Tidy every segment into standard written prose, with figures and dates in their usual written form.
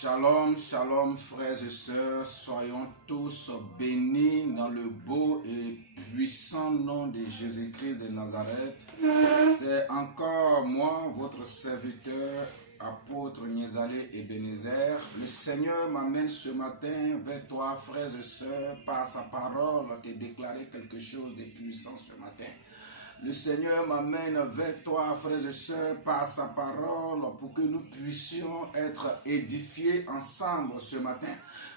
Shalom, shalom frères et sœurs, soyons tous bénis dans le beau et puissant nom de Jésus-Christ de Nazareth. C'est encore moi, votre serviteur, apôtre Niezalé Ebenezer. Le Seigneur m'amène ce matin vers toi, frères et sœurs, par sa parole, te déclarer quelque chose de puissant ce matin. Le Seigneur m'amène vers toi, frères et sœurs, par sa parole, pour que nous puissions être édifiés ensemble ce matin.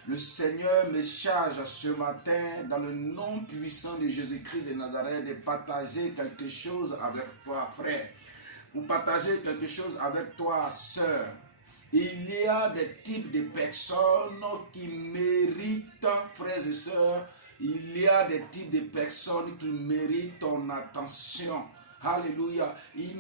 Le Seigneur me charge ce matin, dans le nom puissant de Jésus-Christ de Nazareth, de partager quelque chose avec toi, frère. Ou partager quelque chose avec toi, sœur. Il y a des types de personnes qui méritent, frères et sœurs, il y a des types de personnes qui méritent ton attention. Alléluia. Il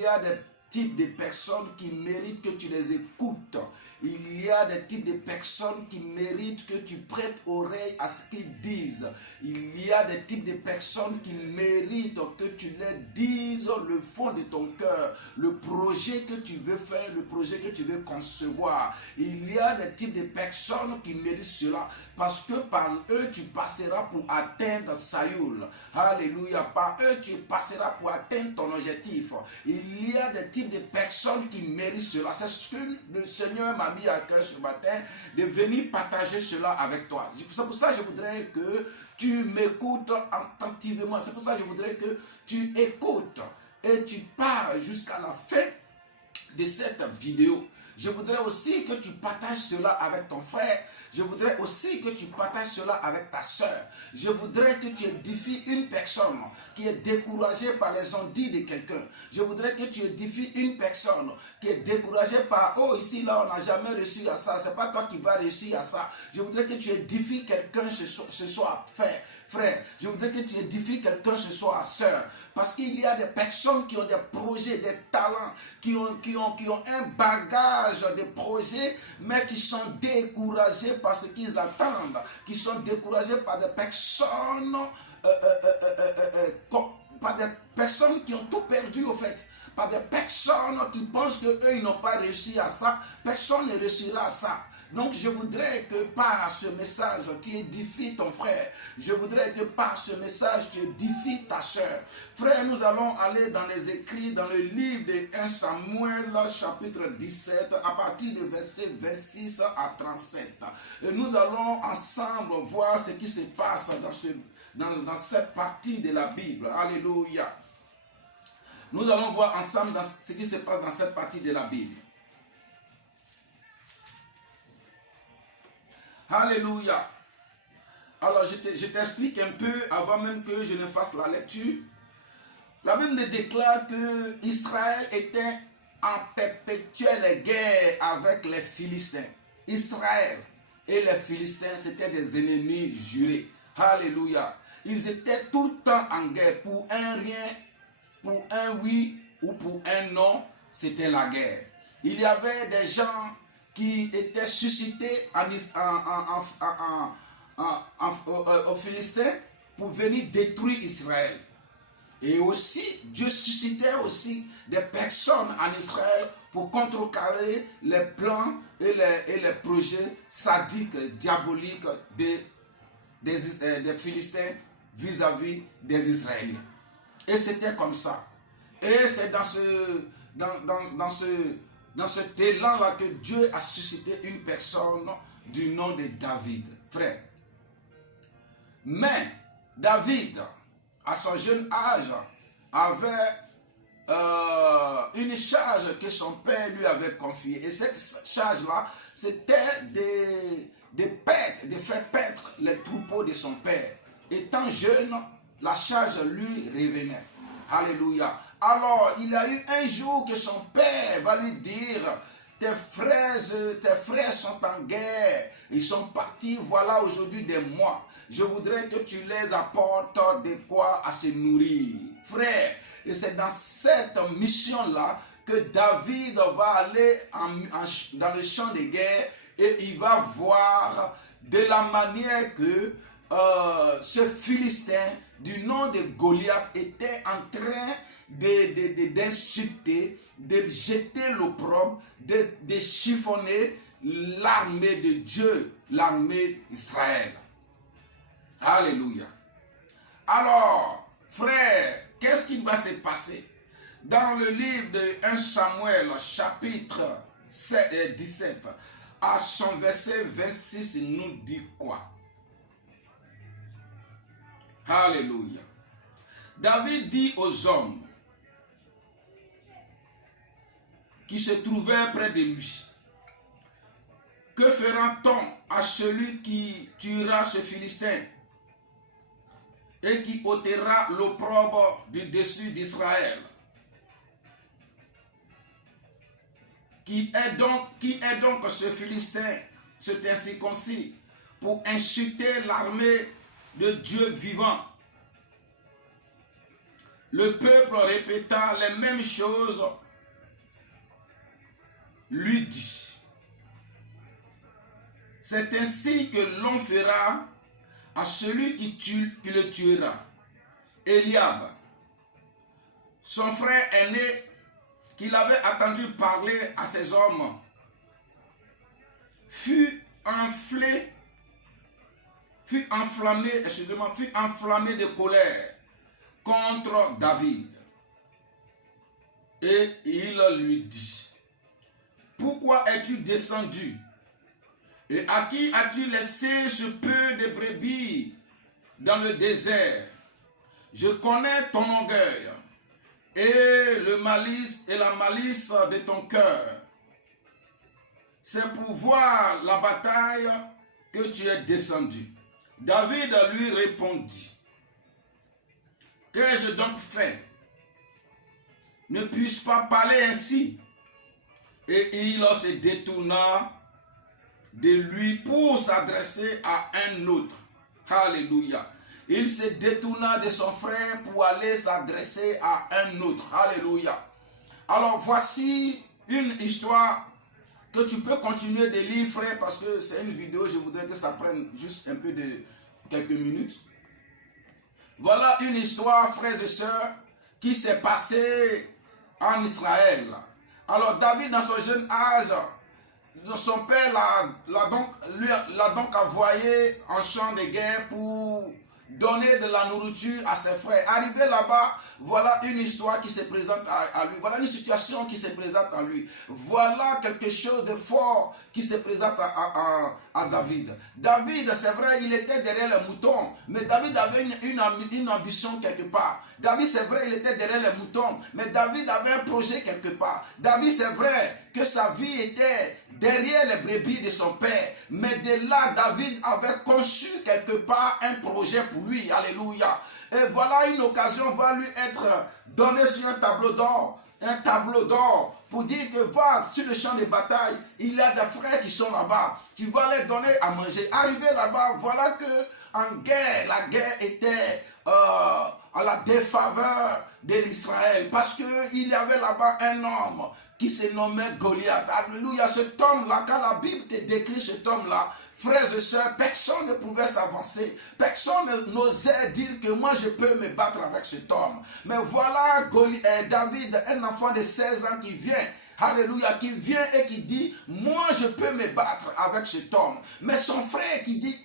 y a des types de personnes qui méritent que tu les écoutes. Il y a des types de personnes qui méritent que tu prêtes oreille à ce qu'ils disent. Il y a des types de personnes qui méritent que tu leur dises le fond de ton cœur, le projet que tu veux faire, le projet que tu veux concevoir. Il y a des types de personnes qui méritent cela parce que par eux tu passeras pour atteindre Sayoul. Alléluia. Par eux tu passeras pour atteindre ton objectif. Il y a des types de personnes qui méritent cela. C'est ce que le Seigneur m'a mis à cœur ce matin, de venir partager cela avec toi. C'est pour ça que je voudrais que tu m'écoutes attentivement. C'est pour ça que je voudrais que tu écoutes et tu pars jusqu'à la fin de cette vidéo. Je voudrais aussi que tu partages cela avec ton frère. Je voudrais aussi que tu partages cela avec ta soeur. Je voudrais que tu édifies une personne qui est découragée par les ondits de quelqu'un. Je voudrais que tu édifies une personne qui est découragée par « Oh, ici, là, on n'a jamais réussi à ça. C'est pas toi qui vas réussir à ça. » Je voudrais que tu édifies quelqu'un ce soir, frère. Je voudrais que tu édifies quelqu'un ce soir, sœur. Parce qu'il y a des personnes qui ont des projets, des talents, qui ont un bagage de projets, mais qui sont découragés par ce qu'ils attendent, qui sont découragés par des personnes, qui ont tout perdu au fait, par des personnes qui pensent qu'eux, ils n'ont pas réussi à ça, personne ne réussira à ça. Donc je voudrais que par ce message, tu édifies ton frère. Je voudrais que par ce message, tu édifies ta soeur. Frère, nous allons aller dans les écrits, dans le livre de 1 Samuel, chapitre 17, à partir de verset 26 à 37. Et nous allons ensemble voir ce qui se passe dans cette partie de la Bible. Alléluia. Nous allons voir ensemble ce qui se passe dans cette partie de la Bible. Alléluia. Alors, je t'explique un peu avant même que je ne fasse la lecture. La Bible déclare que Israël était en perpétuelle guerre avec les Philistins. Israël et les Philistins, c'était des ennemis jurés. Alléluia. Ils étaient tout le temps en guerre. Pour un rien, pour un oui ou pour un non, c'était la guerre. Il y avait des gens qui étaient suscités aux Philistins pour venir détruire Israël. Et aussi, Dieu suscitait aussi des personnes en Israël pour contrecarrer les plans et les projets sadiques, diaboliques des Philistins vis-à-vis des Israéliens. Et c'était comme ça. Et c'est dans cet élan-là que Dieu a suscité une personne du nom de David, frère. Mais David, à son jeune âge, avait une charge que son père lui avait confiée. Et cette charge-là, c'était de faire paître les troupeaux de son père. Étant jeune, la charge lui revenait. Alléluia. Alors, il y a eu un jour que son père va lui dire, tes frères sont en guerre, ils sont partis, voilà aujourd'hui des mois. Je voudrais que tu les apportes de quoi à se nourrir. Frère, et c'est dans cette mission-là que David va aller dans le champ de guerre et il va voir de la manière que ce Philistin du nom de Goliath était en train d'insulter, de jeter l'opprobre, de chiffonner l'armée de Dieu, l'armée d'Israël. Alléluia. Alors, frère, qu'est-ce qui va se passer? Dans le livre de 1 Samuel, chapitre 17, à son verset 26, il nous dit quoi? Alléluia. David dit aux hommes qui se trouvaient près de lui, que fera-t-on à celui qui tuera ce Philistin et qui ôtera l'opprobre du dessus d'Israël? Qui est donc ce Philistin, cet incirconcis, pour insulter l'armée de Dieu vivant? Le peuple répéta les mêmes choses, lui dit. C'est ainsi que l'on fera à celui qui le tuera. Eliab, son frère aîné, qu'il avait attendu parler à ses hommes, fut enflammé de colère contre David. Et il lui dit, pourquoi es-tu descendu? Et à qui as-tu laissé ce peu de brebis dans le désert? Je connais ton orgueil et la malice de ton cœur. C'est pour voir la bataille que tu es descendu. David lui répondit, qu'ai-je donc fait? Ne puis-je pas parler ainsi? Et il se détourna de lui pour s'adresser à un autre. Alléluia. Il se détourna de son frère pour aller s'adresser à un autre. Alléluia. Alors voici une histoire que tu peux continuer de lire, frère, parce que c'est une vidéo, je voudrais que ça prenne juste un peu de quelques minutes. Voilà une histoire, frères et sœurs, qui s'est passée en Israël. Alors David, dans son jeune âge, son père l'a donc envoyé en champ de guerre pour donner de la nourriture à ses frères. Arrivé là-bas, voilà une histoire qui se présente à lui. Voilà une situation qui se présente à lui. Voilà quelque chose de fort qui se présente à David. David, c'est vrai, il était derrière les moutons, mais David avait une ambition quelque part. David, c'est vrai, il était derrière les moutons, mais David avait un projet quelque part. David, c'est vrai que sa vie était derrière les brebis de son père, mais de là, David avait conçu quelque part un projet pour lui. Alléluia. Et voilà, une occasion va lui être donnée sur un tableau d'or. Un tableau d'or pour dire que va sur le champ de bataille, il y a des frères qui sont là-bas. Tu vas leur donner à manger. Arrivé là-bas, voilà que en guerre, la guerre était à la défaveur de l'Israël. Parce qu'il y avait là-bas un homme qui se nommait Goliath. Alléluia. Cet homme-là, quand la Bible te décrit cet homme-là, frères et sœurs, personne ne pouvait s'avancer. Personne n'osait dire que moi je peux me battre avec cet homme. Mais voilà David, un enfant de 16 ans qui vient. Alléluia, qui vient et qui dit, moi je peux me battre avec cet homme. Mais son frère qui dit,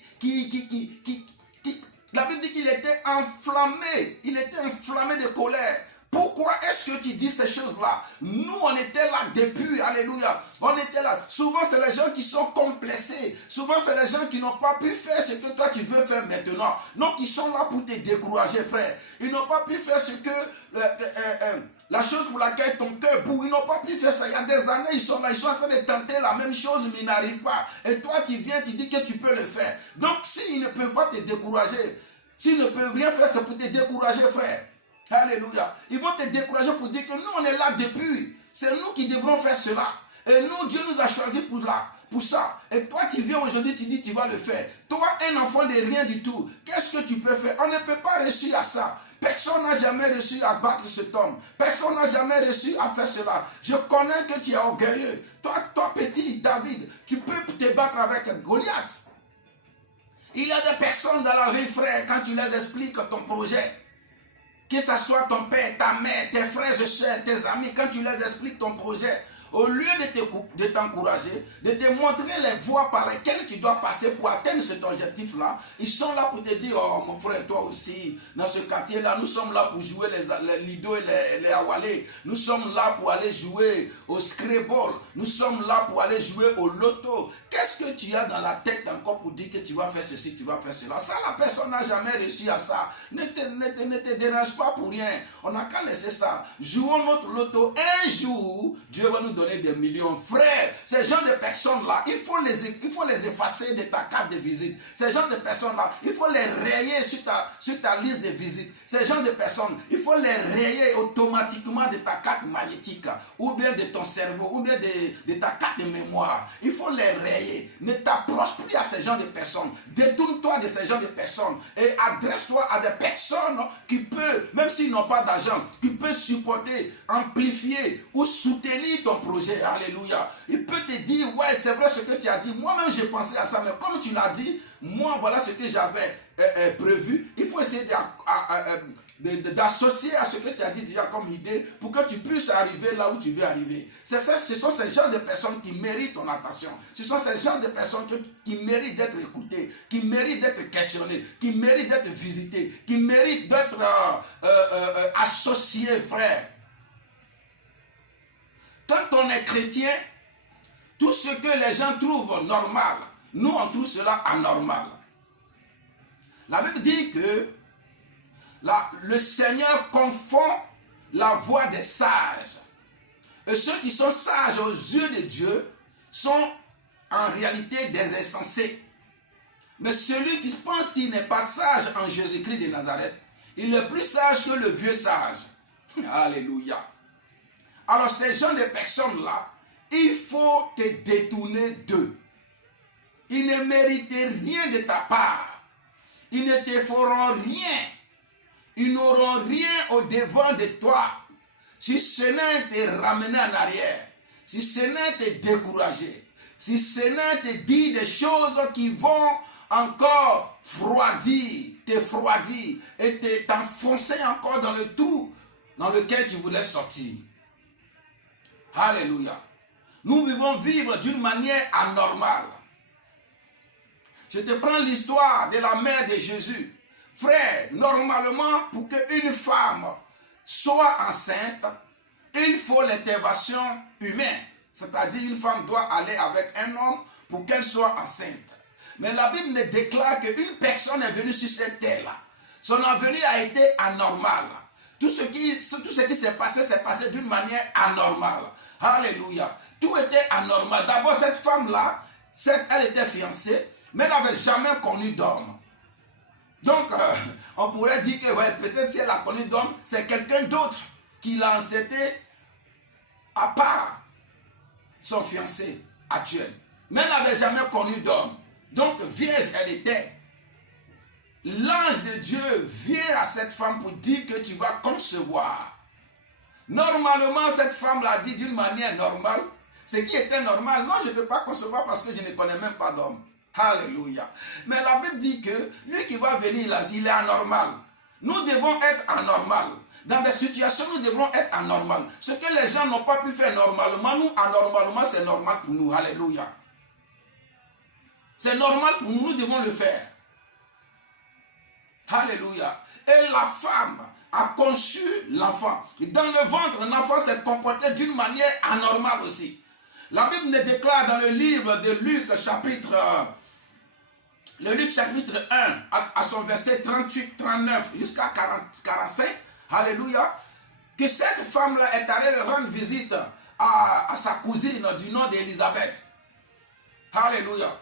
la Bible dit qu'il était enflammé de colère. Pourquoi est-ce que tu dis ces choses-là? Nous, on était là depuis, alléluia. On était là. Souvent, c'est les gens qui sont complexés. Souvent, c'est les gens qui n'ont pas pu faire ce que toi, tu veux faire maintenant. Donc, ils sont là pour te décourager, frère. Ils n'ont pas pu faire ce que... la chose pour laquelle ton cœur boue, ils n'ont pas pu faire ça. Il y a des années, ils sont là, ils sont en train de tenter la même chose, mais ils n'arrivent pas. Et toi, tu viens, tu dis que tu peux le faire. Donc, s'ils ne peuvent pas te décourager, s'ils ne peuvent rien faire, c'est pour te décourager, frère. Alléluia. Ils vont te décourager pour dire que nous, on est là depuis. C'est nous qui devrons faire cela. Et nous, Dieu nous a choisis pour ça. Et toi, tu viens aujourd'hui, tu dis tu vas le faire. Toi, un enfant de rien du tout, qu'est-ce que tu peux faire? On ne peut pas réussir à ça. Personne n'a jamais réussi à battre cet homme. Personne n'a jamais réussi à faire cela. Je connais que tu es orgueilleux. Toi petit David, tu peux te battre avec Goliath. Il y a des personnes dans la rue, frère, quand tu les expliques ton projet, que ce soit ton père, ta mère, tes frères et soeurs, tes amis, quand tu les expliques ton projet, au lieu de t'encourager, de te montrer les voies par lesquelles tu dois passer pour atteindre cet objectif-là, ils sont là pour te dire, oh mon frère, toi aussi, dans ce quartier-là, nous sommes là pour jouer les lido et les awalé. Nous sommes là pour aller jouer au scrabble. Nous sommes là pour aller jouer au loto. Qu'est-ce que tu as dans la tête encore pour dire que tu vas faire ceci, tu vas faire cela? Ça, la personne n'a jamais réussi à ça. Ne te dérange pas pour rien. On n'a qu'à laisser ça. Jouons notre loto. Un jour, Dieu va nous donner des millions. Frère, ces gens de personnes-là, il faut les effacer de ta carte de visite. Ces gens de personnes-là, il faut les rayer sur ta liste de visite. Ces gens de personnes, il faut les rayer automatiquement de ta carte magnétique, ou bien de ton cerveau, ou bien de ta carte de mémoire. Il faut les rayer. Ne t'approche plus à ces gens de personnes. Détourne-toi de ces gens de personnes et adresse-toi à des personnes qui peuvent, même s'ils n'ont pas d'argent, qui peuvent supporter, amplifier ou soutenir ton projet. Alléluia. Il peut te dire, ouais, c'est vrai ce que tu as dit. Moi-même, j'ai pensé à ça, mais comme tu l'as dit, moi, voilà ce que j'avais prévu. Il faut essayer d'associer à ce que tu as dit déjà comme idée pour que tu puisses arriver là où tu veux arriver. Ce sont ces gens de personnes qui méritent ton attention. Ce sont ces gens de personnes qui méritent d'être écoutées, qui méritent d'être questionnées, qui méritent d'être visitées, qui méritent d'être associées, frère. Quand on est chrétien, tout ce que les gens trouvent normal, nous on trouve cela anormal. La Bible dit que le Seigneur confond la voix des sages. Et ceux qui sont sages aux yeux de Dieu sont en réalité des insensés. Mais celui qui pense qu'il n'est pas sage en Jésus-Christ de Nazareth, il est plus sage que le vieux sage. Alléluia. Alors ces gens de personnes-là, il faut te détourner d'eux. Ils ne méritent rien de ta part. Ils ne te feront rien. Ils n'auront rien au devant de toi. Si ce n'est te ramener en arrière. Si ce n'est te décourager. Si ce n'est te dire des choses qui vont encore te refroidir et t'enfoncer encore dans le trou dans lequel tu voulais sortir. Alléluia. Nous devons vivre d'une manière anormale. Je te prends l'histoire de la mère de Jésus. Frère, normalement, pour qu'une femme soit enceinte, il faut l'intervention humaine. C'est-à-dire, une femme doit aller avec un homme pour qu'elle soit enceinte. Mais la Bible ne déclare qu'une personne est venue sur cette terre-là. Son venue a été anormale. Tout ce qui s'est passé d'une manière anormale. Alléluia. Tout était anormal. D'abord, cette femme-là, elle était fiancée, mais elle n'avait jamais connu d'homme. Donc, on pourrait dire que ouais, peut-être si elle a connu d'homme, c'est quelqu'un d'autre qui l'a enceinté à part son fiancé actuel. Mais elle n'avait jamais connu d'homme. Donc, vierge elle était. L'ange de Dieu vient à cette femme pour dire que tu vas concevoir. Normalement, cette femme l'a dit d'une manière normale. Ce qui était normal, non, je ne peux pas concevoir parce que je ne connais même pas d'homme. Alléluia. Mais la Bible dit que lui qui va venir là, il est anormal. Nous devons être anormal. Dans des situations, nous devrons être anormal. Ce que les gens n'ont pas pu faire normalement, nous, anormalement, c'est normal pour nous. Alléluia. C'est normal pour nous, nous devons le faire. Alléluia. Et la femme a conçu l'enfant. Dans le ventre, l'enfant s'est comporté d'une manière anormale aussi. La Bible nous déclare dans le livre de Luc, chapitre 1, à son verset 38, 39 jusqu'à 45, alléluia, que cette femme-là est allée rendre visite à sa cousine du nom d'Élisabeth. Alléluia.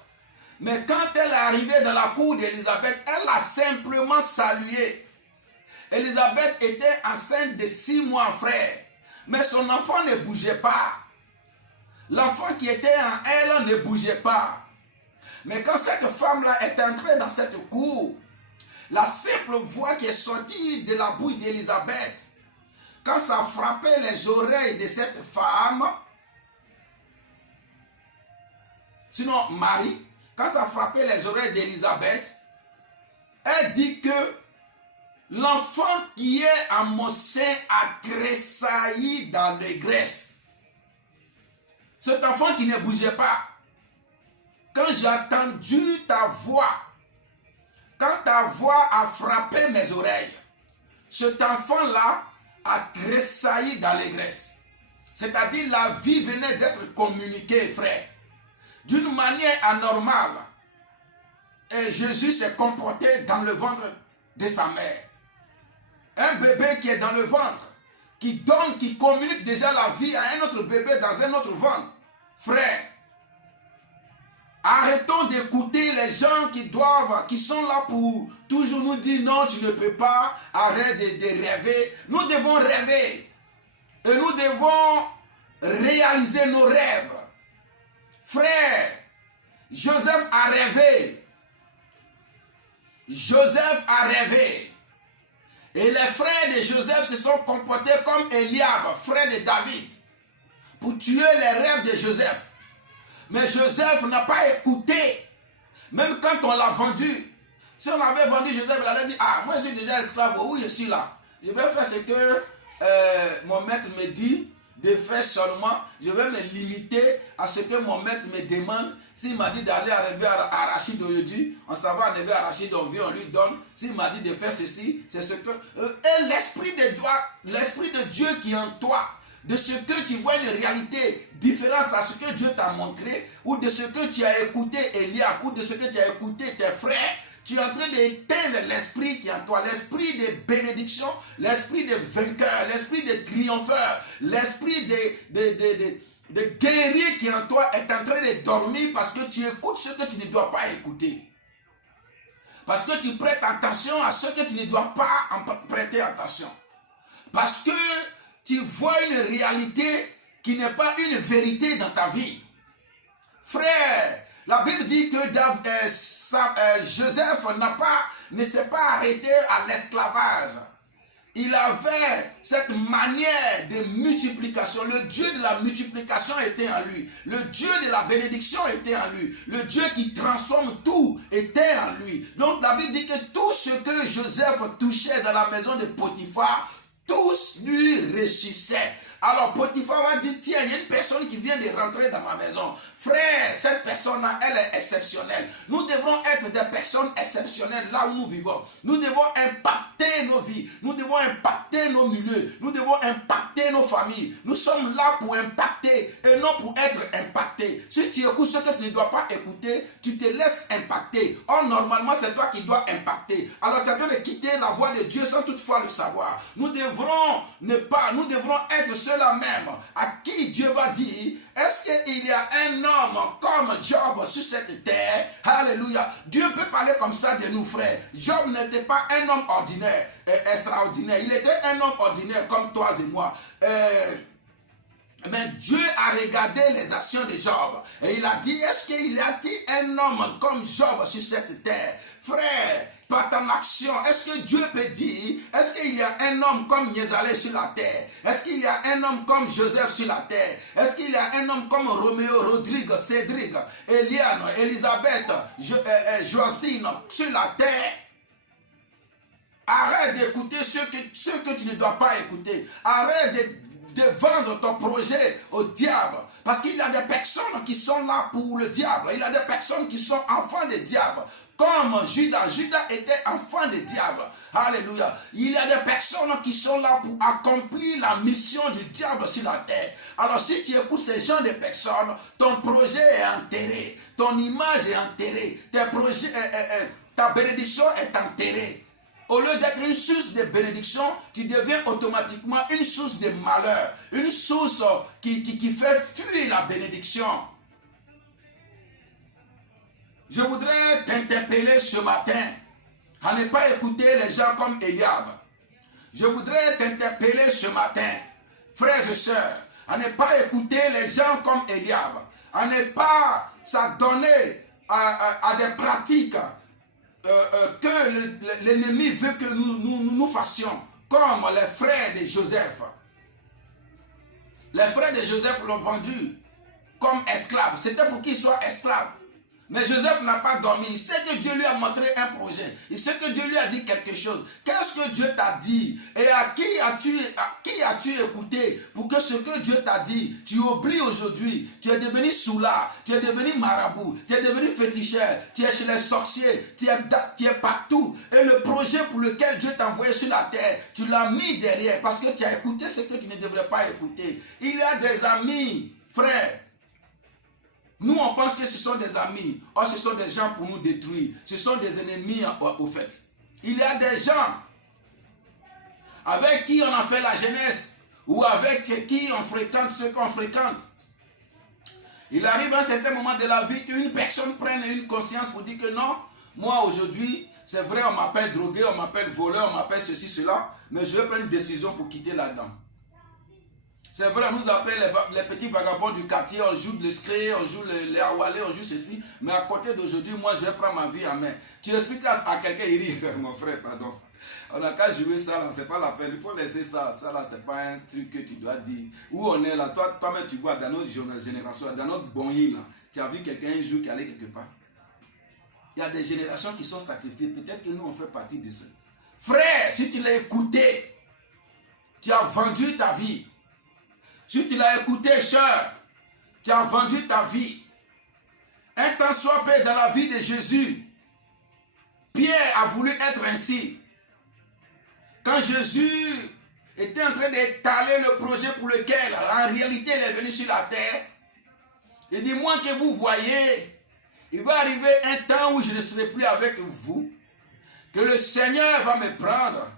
Mais quand elle est arrivée dans la cour d'Élisabeth, elle a simplement salué. Élisabeth était enceinte de 6 mois, frère. Mais son enfant ne bougeait pas. L'enfant qui était en elle ne bougeait pas. Mais quand cette femme-là est entrée dans cette cour, la simple voix qui est sortie de la bouche d'Élisabeth, quand ça frappait les oreilles de cette femme, sinon Marie, quand ça frappait les oreilles d'Élisabeth, elle dit que l'enfant qui est en mon sein a tressailli d'allégresse. Cet enfant qui ne bougeait pas. Quand j'ai entendu ta voix, quand ta voix a frappé mes oreilles, cet enfant-là a tressailli d'allégresse. C'est-à-dire la vie venait d'être communiquée, frère. D'une manière anormale. Et Jésus s'est comporté dans le ventre de sa mère. Un bébé qui est dans le ventre, qui donne, qui communique déjà la vie à un autre bébé dans un autre ventre. Frère, arrêtons d'écouter les gens qui sont là pour toujours nous dire non, tu ne peux pas, arrête de rêver. Nous devons rêver et nous devons réaliser nos rêves. Frère, Joseph a rêvé. Joseph a rêvé. Et les frères de Joseph se sont comportés comme Eliab, frère de David, pour tuer les rêves de Joseph. Mais Joseph n'a pas écouté. Même quand on l'a vendu. Si on avait vendu Joseph, il allait dire, ah, moi je suis déjà esclave, oui je suis là. Je vais faire ce que mon maître me dit de faire seulement. Je vais me limiter à ce que mon maître me demande. S'il m'a dit d'aller enlever Arachide aujourd'hui, on s'en va enlever Arachide, on vient, on lui donne. S'il m'a dit de faire ceci, c'est ce que... Et l'esprit de Dieu qui est en toi, de ce que tu vois une réalité différente à ce que Dieu t'a montré, ou de ce que tu as écouté Eliab, ou de ce que tu as écouté tes frères, tu es en train d'éteindre l'esprit qui est en toi, l'esprit de bénédiction, l'esprit de vainqueur, l'esprit de triompheur, l'esprit de guerrier qui est en toi est en train de dormir parce que tu écoutes ce que tu ne dois pas écouter. Parce que tu prêtes attention à ce que tu ne dois pas prêter attention. Parce que tu vois une réalité qui n'est pas une vérité dans ta vie. Frère, la Bible dit que Joseph ne s'est pas arrêté à l'esclavage. Il avait cette manière de multiplication. Le Dieu de la multiplication était en lui. Le Dieu de la bénédiction était en lui. Le Dieu qui transforme tout était en lui. Donc la Bible dit que tout ce que Joseph touchait dans la maison de Potiphar, tous lui réussissaient. Alors Potiphar va dire, tiens, il y a une personne qui vient de rentrer dans ma maison. Frère, cette personne-là, elle est exceptionnelle. Nous devons être des personnes exceptionnelles là où nous vivons. Nous devons impacter nos vies. Nous devons impacter nos milieux. Nous devons impacter nos familles. Nous sommes là pour impacter et non pour être impactés. Si tu écoutes ce que tu ne dois pas écouter, tu te laisses impacter. Or, normalement, c'est toi qui dois impacter. Alors, tu es en train de quitter la voie de Dieu sans toutefois le savoir. Nous devrons être ceux-là même à qui Dieu va dire, est-ce qu'il y a un homme comme Job sur cette terre? Alléluia. Dieu peut parler comme ça de nous, frères. Job n'était pas un homme ordinaire et extraordinaire. Il était un homme ordinaire comme toi et moi. Mais Dieu a regardé les actions de Job et il a dit, est-ce qu'il y a-t-il un homme comme Job sur cette terre? Frère, par ton action, est-ce que Dieu peut dire, est-ce qu'il y a un homme comme Yézalel sur la terre? Est-ce qu'il y a un homme comme Joseph sur la terre? Est-ce qu'il y a un homme comme Roméo, Rodrigue, Cédric, Eliane, Elisabeth, Joacine sur la terre? Arrête d'écouter ce que tu ne dois pas écouter. Arrête de vendre ton projet au diable. Parce qu'il y a des personnes qui sont là pour le diable. Il y a des personnes qui sont enfants du diable. Comme Judas. Judas était enfant du diable. Alléluia. Il y a des personnes qui sont là pour accomplir la mission du diable sur la terre. Alors si tu écoutes ces gens de personnes, ton projet est enterré. Ton image est enterrée. Ta bénédiction est enterrée. Au lieu d'être une source de bénédiction, tu deviens automatiquement une source de malheur. Une source qui fait fuir la bénédiction. Je voudrais t'interpeller ce matin à ne pas écouter les gens comme Eliab. Je voudrais t'interpeller ce matin, frères et sœurs, à ne pas écouter les gens comme Eliab, à ne pas s'adonner à des pratiques que l'ennemi veut que nous fassions, comme les frères de Joseph. Les frères de Joseph l'ont vendu comme esclave. C'était pour qu'il soit esclave. Mais Joseph n'a pas dormi. Il sait que Dieu lui a montré un projet. Il sait que Dieu lui a dit quelque chose. Qu'est-ce que Dieu t'a dit? Et à qui as-tu écouté pour que ce que Dieu t'a dit, tu oublies aujourd'hui? Tu es devenu soulard, tu es devenu marabout, tu es devenu féticheur, tu es chez les sorciers, tu es partout. Et le projet pour lequel Dieu t'a envoyé sur la terre, tu l'as mis derrière parce que tu as écouté ce que tu ne devrais pas écouter. Il y a des amis, frères. Nous, on pense que ce sont des amis. Or, ce sont des gens pour nous détruire. Ce sont des ennemis, au fait. Il y a des gens avec qui on a fait la jeunesse ou avec qui on fréquente ce qu'on fréquente. Il arrive à un certain moment de la vie qu'une personne prenne une conscience pour dire que non, moi aujourd'hui, c'est vrai, on m'appelle drogué, on m'appelle voleur, on m'appelle ceci, cela, mais je vais prendre une décision pour quitter là-dedans. C'est vrai, on nous appelle les petits vagabonds du quartier, on joue le scré, on joue les awalés, on joue ceci. Mais à côté d'aujourd'hui, moi, je vais prendre ma vie en main. Tu expliques à quelqu'un, il dit, mon frère, pardon. On n'a qu'à jouer ça, là, c'est pas la peine. Il faut laisser ça. Ça, là, c'est pas un truc que tu dois dire. Où on est là, toi-même, tu vois, dans notre génération, dans notre bonheur, là, tu as vu quelqu'un un jour qui allait quelque part. Il y a des générations qui sont sacrifiées. Peut-être que nous, on fait partie de ça. Frère, si tu l'as écouté, tu as vendu ta vie. Si tu l'as écouté, cher, tu as vendu ta vie. Un temps soit fait dans la vie de Jésus. Pierre a voulu être ainsi. Quand Jésus était en train d'étaler le projet pour lequel, en réalité, il est venu sur la terre, il dit, moi que vous voyez, il va arriver un temps où je ne serai plus avec vous, que le Seigneur va me prendre,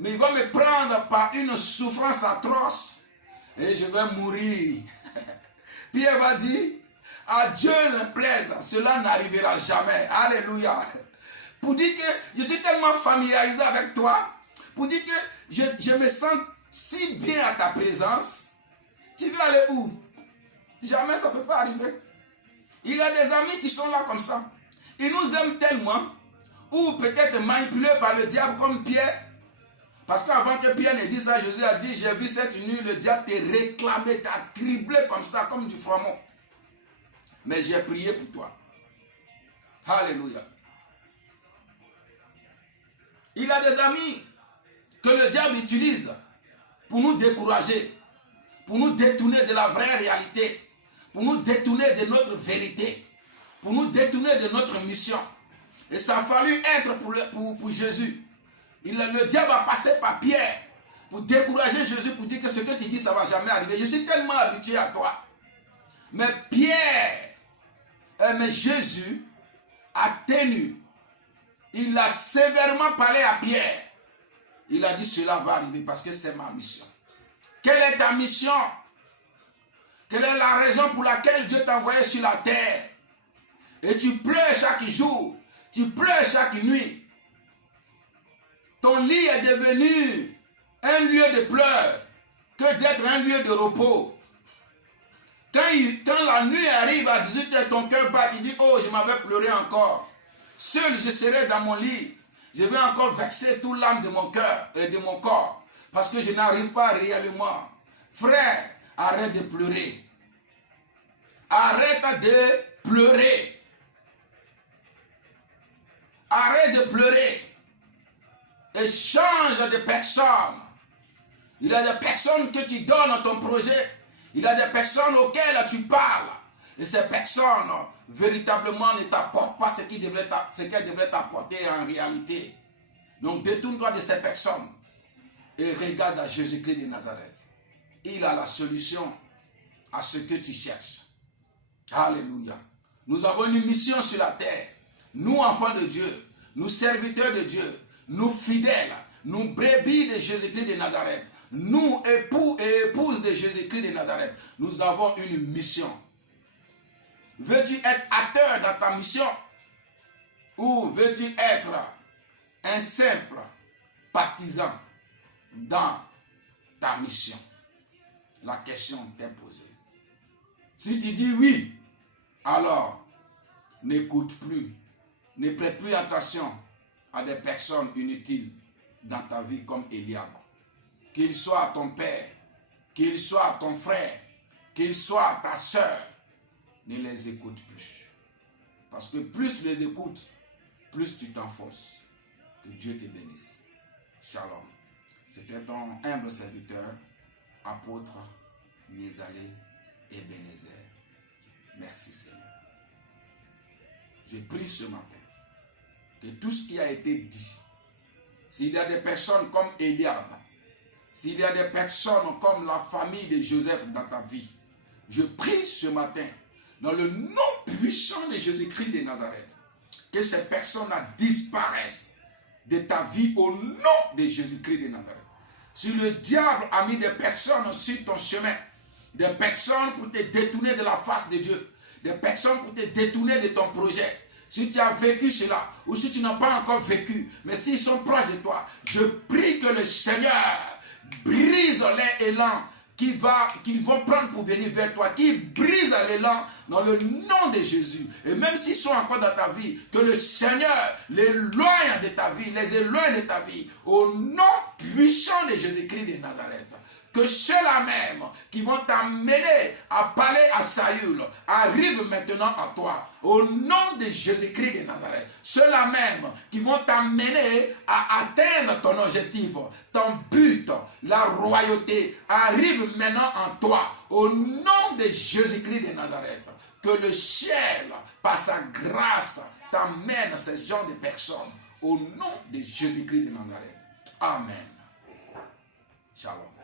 mais il va me prendre par une souffrance atroce. Et je vais mourir. Pierre va dire, à Dieu le plaise, cela n'arrivera jamais. Alléluia. Pour dire que je suis tellement familiarisé avec toi, pour dire que je me sens si bien à ta présence, tu veux aller où? Jamais ça ne peut pas arriver. Il y a des amis qui sont là comme ça. Ils nous aiment tellement, ou peut-être manipulés par le diable comme Pierre. Parce qu'avant que Pierre ne dise ça, Jésus a dit, j'ai vu cette nuit, le diable t'a réclamé, t'a criblé comme ça, comme du froment. Mais j'ai prié pour toi. Alléluia. Il a des amis que le diable utilise pour nous décourager, pour nous détourner de la vraie réalité, pour nous détourner de notre vérité, pour nous détourner de notre mission. Et ça a fallu être pour Jésus. Le diable a passé par Pierre pour décourager Jésus, pour dire que ce que tu dis, ça ne va jamais arriver. Je suis tellement habitué à toi. Mais mais Jésus a tenu. Il a sévèrement parlé à Pierre. Il a dit, cela va arriver parce que c'est ma mission. Quelle est ta mission? Quelle est la raison pour laquelle Dieu t'a envoyé sur la terre? Et tu pleures chaque jour. Tu pleures chaque nuit. Ton lit est devenu un lieu de pleurs que d'être un lieu de repos. Quand la nuit arrive à 18h, ton cœur bat, tu dis, oh, je m'avais pleuré encore. Seul, je serai dans mon lit. Je vais encore vexer toute l'âme de mon cœur et de mon corps. Parce que je n'arrive pas réellement. Frère, arrête de pleurer. Arrête de pleurer. Arrête de pleurer. Et change de personne. Il y a des personnes que tu donnes à ton projet. Il y a des personnes auxquelles tu parles. Et ces personnes, véritablement, ne t'apportent pas ce qu'elles devraient t'apporter en réalité. Donc, détourne-toi de ces personnes. Et regarde à Jésus-Christ de Nazareth. Il a la solution à ce que tu cherches. Alléluia. Nous avons une mission sur la terre. Nous, enfants de Dieu. Nous, serviteurs de Dieu. Nous fidèles, nous brebis de Jésus-Christ de Nazareth, nous époux et épouses de Jésus-Christ de Nazareth, nous avons une mission. Veux-tu être acteur dans ta mission? Ou veux-tu être un simple partisan dans ta mission? La question t'est posée. Si tu dis oui, alors n'écoute plus, ne prête plus attention à des personnes inutiles dans ta vie comme Eliab. Qu'il soit ton père, qu'il soit ton frère, qu'il soit ta soeur, ne les écoute plus. Parce que plus tu les écoutes, plus tu t'enfonces. Que Dieu te bénisse. Shalom. C'était ton humble serviteur, apôtre Nizalé Ebenezer. Merci Seigneur. Je prie ce matin que tout ce qui a été dit, s'il y a des personnes comme Eliab, s'il y a des personnes comme la famille de Joseph dans ta vie, je prie ce matin, dans le nom puissant de Jésus-Christ de Nazareth, que ces personnes-là disparaissent de ta vie au nom de Jésus-Christ de Nazareth. Si le diable a mis des personnes sur ton chemin, des personnes pour te détourner de la face de Dieu, des personnes pour te détourner de ton projet, si tu as vécu cela, ou si tu n'as pas encore vécu, mais s'ils sont proches de toi, je prie que le Seigneur brise les élans qu'ils vont prendre pour venir vers toi, qui brise l'élan dans le nom de Jésus. Et même s'ils sont encore dans ta vie, que le Seigneur les éloigne de ta vie, les éloigne de ta vie, au nom puissant de Jésus-Christ de Nazareth. Que ceux-là même qui vont t'amener à parler à Saül arrivent maintenant à toi. Au nom de Jésus-Christ de Nazareth. Ceux-là même qui vont t'amener à atteindre ton objectif, ton but, la royauté, arrivent maintenant en toi. Au nom de Jésus-Christ de Nazareth. Que le ciel, par sa grâce, t'amène à ce genre de personnes. Au nom de Jésus-Christ de Nazareth. Amen. Shalom.